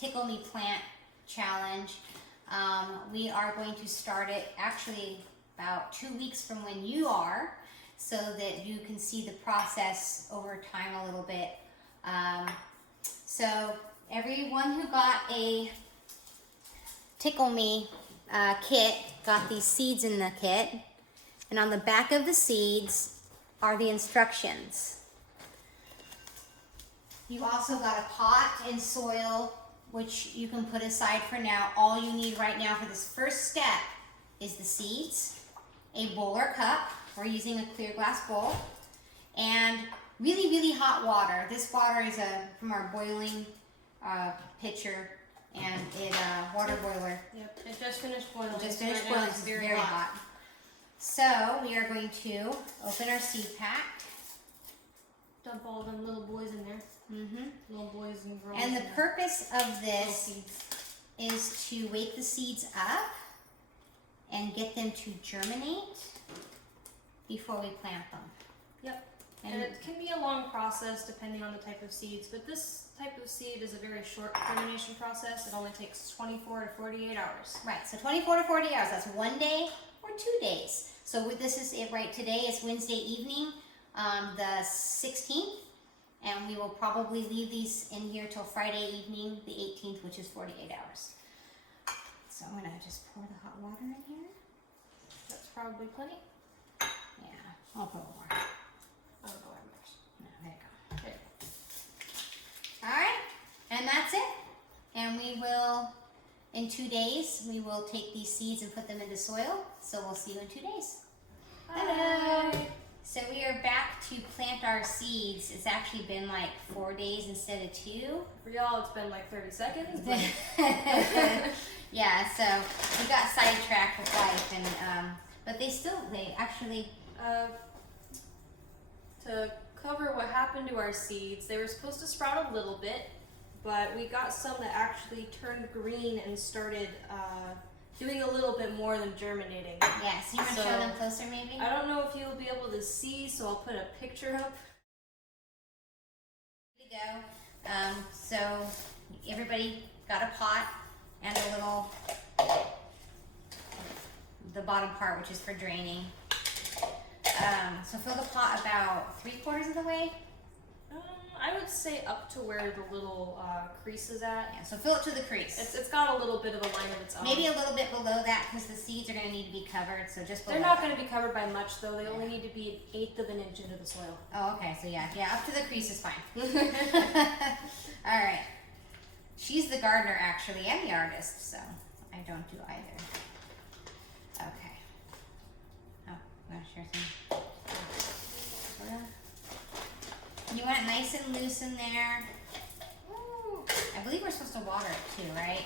Tickle-Me plant challenge. We are going to start it actually about 2 weeks from when you are, so that you can see the process over time a little bit. So everyone who got a Tickle-Me kit got these seeds in the kit, and on the back of the seeds are the instructions. You also got a pot and soil, which you can put aside for now. All you need right now for this first step is the seeds, a bowl or cup. We're using a clear glass bowl, and really, really hot water. This water is from our boiling pitcher, and it water boiler. Yep, it just finished boiling. Just finished boiling. It's very hot. So we are going to open our seed pack. Dump all them little boys in there. Little boys and girls. And the purpose of this is to wake the seeds up and get them to germinate before we plant them. Yep. And it can be a long process depending on the type of seeds, but this type of seed is a very short germination process. It only takes 24 to 48 hours. Right, so 24 to 40 hours. That's 1 day or 2 days. So this is it right today. It's Wednesday evening, the 16th. And we will probably leave these in here till Friday evening, the 18th, which is 48 hours. So I'm gonna just pour the hot water in here. That's probably plenty. Yeah, I'll put more. I don't know where much. No, there you go. There you go. All right, and that's it. And we will, in 2 days, we will take these seeds and put them into soil. So we'll see you in 2 days. Hello. So we are back to plant our seeds. It's actually been like 4 days instead of 2. For y'all, it's been like 30 seconds. But yeah, so we got sidetracked with life, and but they actually. To cover what happened to our seeds, they were supposed to sprout a little bit, but we got some that actually turned green and started doing a little bit more than germinating. Yes, you want to show them closer maybe? I don't know if you'll be able to see, so I'll put a picture up. Here we go. So everybody got a pot and a little, the bottom part, which is for draining. So fill the pot about 3/4 of the way. I would say up to where the little crease is at. Yeah, so fill it to the crease. It's got a little bit of a line of its own. Maybe a little bit below that, because the seeds are going to need to be covered. So just below. They're not going to be covered by much, though. They only need to be 1/8 of an inch into the soil. Oh, okay. So yeah, up to the crease is fine. All right. She's the gardener actually, and the artist, so I don't do either. Okay. Oh, I'm gonna share some. You want it nice and loose in there. Ooh. I believe we're supposed to water it too, right?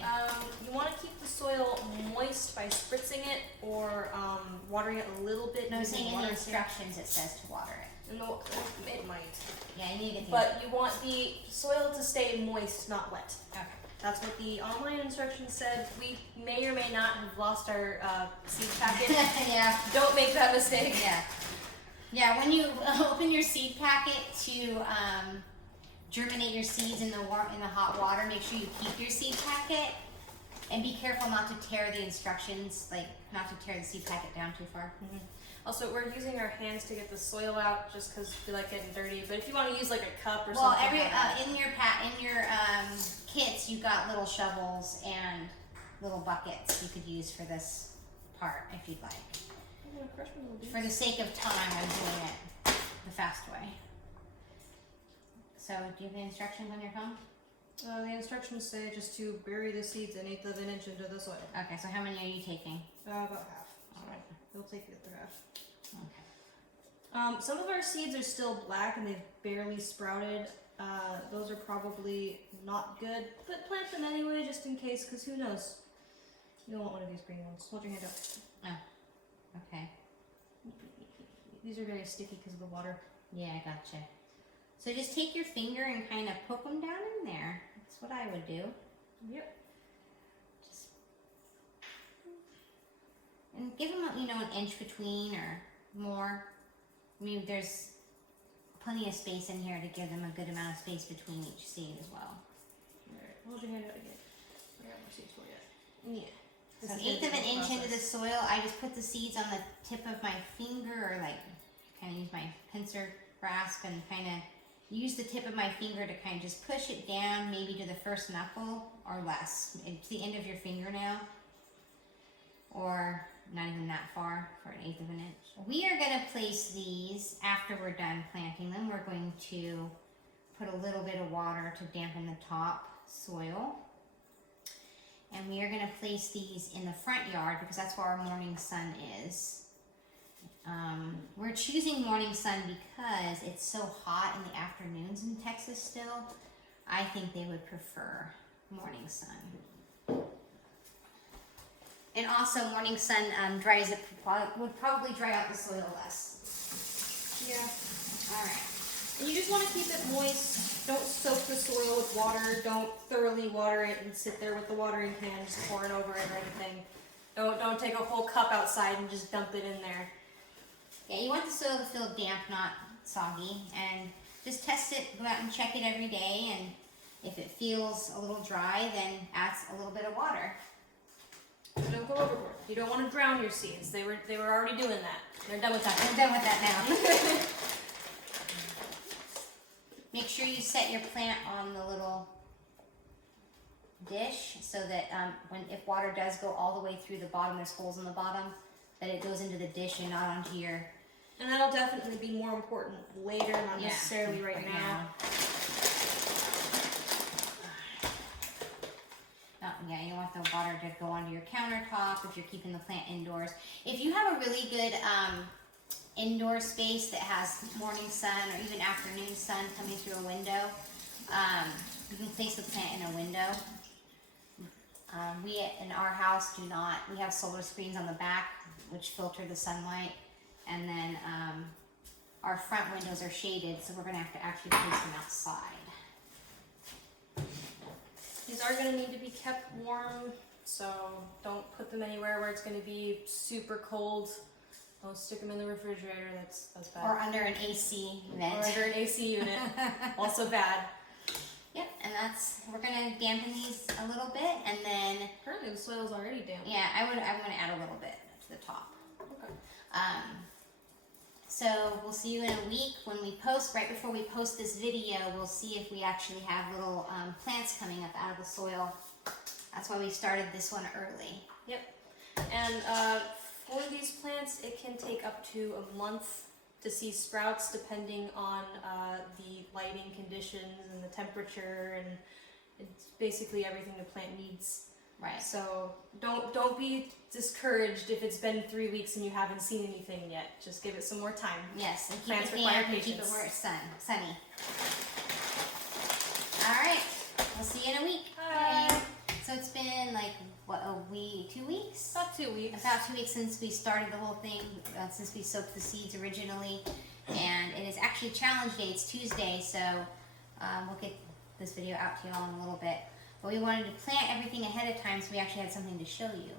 You want to keep the soil moist by spritzing it or watering it a little bit. No, I'm saying in the instructions it says to water it. It might. Yeah, you need to get the. But you want the soil to stay moist, not wet. Okay. That's what the online instructions said. We may or may not have lost our seed packet. Yeah. Don't make that mistake. Yeah. Yeah, when you open your seed packet to germinate your seeds in the hot water, make sure you keep your seed packet, and be careful not to tear the instructions, like not to tear the seed packet down too far. Also, we're using our hands to get the soil out, just because we like getting dirty. But if you want to use like a cup or something. Well, in your kits, you got little shovels and little buckets you could use for this part if you'd like. For the sake of time, I'm doing it the fast way. So, do you have the instructions on your phone? The instructions say just to bury the seeds 1/8 of an inch into the soil. Okay, so how many are you taking? About half. All right. They'll take the other half. Okay. Some of our seeds are still black and they've barely sprouted. Those are probably not good, but plant them anyway just in case, because who knows? You don't want one of these green ones. Hold your hand up. Oh, okay. These are very sticky because of the water. Yeah, I gotcha. So just take your finger and kind of poke them down in there. That's what I would do. Yep. Just, and give them, an inch between or more. I mean, there's plenty of space in here to give them a good amount of space between each seed as well. Alright, hold your hand out again. I got more seeds for you. Yeah. So an eighth of an inch into the soil, I just put the seeds on the tip of my finger, or like kind of use my pincer grasp and kind of use the tip of my finger to kind of just push it down, maybe to the first knuckle or less. It's the end of your fingernail, or not even that far for an eighth of an inch. We are going to place these after we're done planting them. We're going to put a little bit of water to dampen the top soil. And we are going to place these in the front yard because that's where our morning sun is. We're choosing morning sun because it's so hot in the afternoons in Texas still. I think they would prefer morning sun. And also morning sun dries it, would probably dry out the soil less. Yeah. All right. And you just want to keep it moist. Don't soak the soil with water. Don't thoroughly water it and sit there with the watering can just pouring over it or anything. Don't take a whole cup outside and just dump it in there. Yeah, you want the soil to feel damp, not soggy, and just test it. Go out and check it every day, and if it feels a little dry, then add a little bit of water. Don't go overboard. You don't want to drown your seeds. They were already doing that. They're done with that. We're done with that now. Make sure you set your plant on the little dish so that if water does go all the way through the bottom, there's holes in the bottom, that it goes into the dish and not onto your... And that'll definitely be more important later, not necessarily right now. Yeah, you don't want the water to go onto your countertop if you're keeping the plant indoors. If you have a really good indoor space that has morning sun or even afternoon sun coming through a window, you can place the plant in a window. We in our house do not. We have solar screens on the back which filter the sunlight, and then our front windows are shaded, so we're going to have to actually place them outside. These are going to need to be kept warm, so don't put them anywhere where it's going to be super cold. Don't stick them in the refrigerator, that's bad. Or under an AC vent. Or under an AC unit, also bad. Yep, and we're going to dampen these a little bit, and then... Currently the soil's already damp. Yeah, I'm going to add a little bit to the top. Okay. So we'll see you in a week when we post. Right before we post this video, we'll see if we actually have little plants coming up out of the soil. That's why we started this one early. Yep. And for these plants, it can take up to a month to see sprouts depending on the lighting conditions and the temperature, and it's basically everything the plant needs. Right. So don't be discouraged if it's been 3 weeks and you haven't seen anything yet. Just give it some more time. Yes, and keep Plants it require damp and keep it patience. where it's sunny. All right, we'll see you in a week. Bye. So it's been like, what, 2 weeks? About 2 weeks. About 2 weeks since we started the whole thing, since we soaked the seeds originally. And it is actually challenge day. It's Tuesday, so we'll get this video out to you all in a little bit. But we wanted to plant everything ahead of time so we actually had something to show you.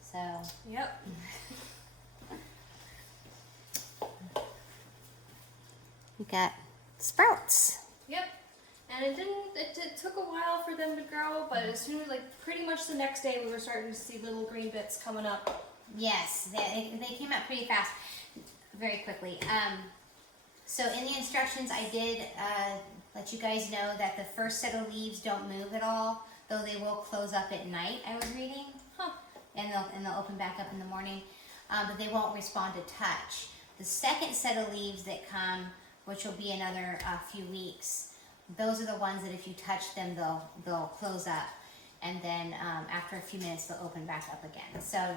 So. Yep. We got sprouts. Yep. And it took a while for them to grow, but as soon as, like, pretty much the next day we were starting to see little green bits coming up. Yes, they came up pretty fast, very quickly. So in the instructions I did let you guys know that the first set of leaves don't move at all, though they will close up at night, I was reading. Huh. And they'll open back up in the morning, but they won't respond to touch. The second set of leaves that come, which will be another few weeks, those are the ones that if you touch them, they'll close up, and then after a few minutes they'll open back up again. So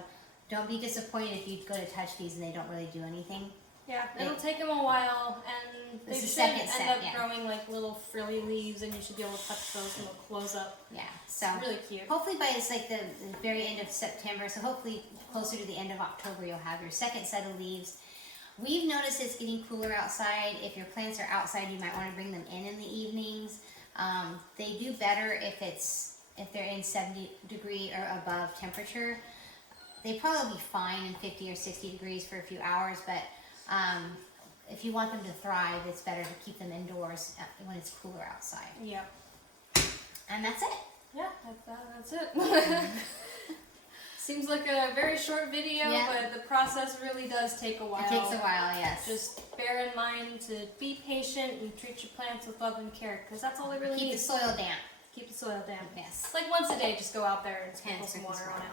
don't be disappointed if you go to touch these and they don't really do anything. Yeah, it'll take them a while, and they should end up growing like little frilly leaves, and you should be able to touch those and they'll close up. Yeah, so it's really cute. Hopefully by it's like the very end of September, so hopefully closer to the end of October you'll have your second set of leaves. We've noticed it's getting cooler outside. If your plants are outside, you might want to bring them in the evenings. They do better if they're in 70 degree or above temperature. They probably be fine in 50 or 60 degrees for a few hours, but if you want them to thrive, it's better to keep them indoors when it's cooler outside. Yep. And that's it. Yeah, that's it. Seems like a very short video, but the process really does take a while. It takes a while, yes. Just bear in mind to be patient and treat your plants with love and care, because that's all they really need. Keep the soil damp. Keep the soil damp. Yes. Like once a day, just go out there and sprinkle some water on it.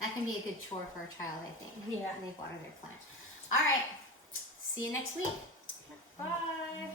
That can be a good chore for a child, I think. Yeah. And they water their plant. All right. See you next week. Bye.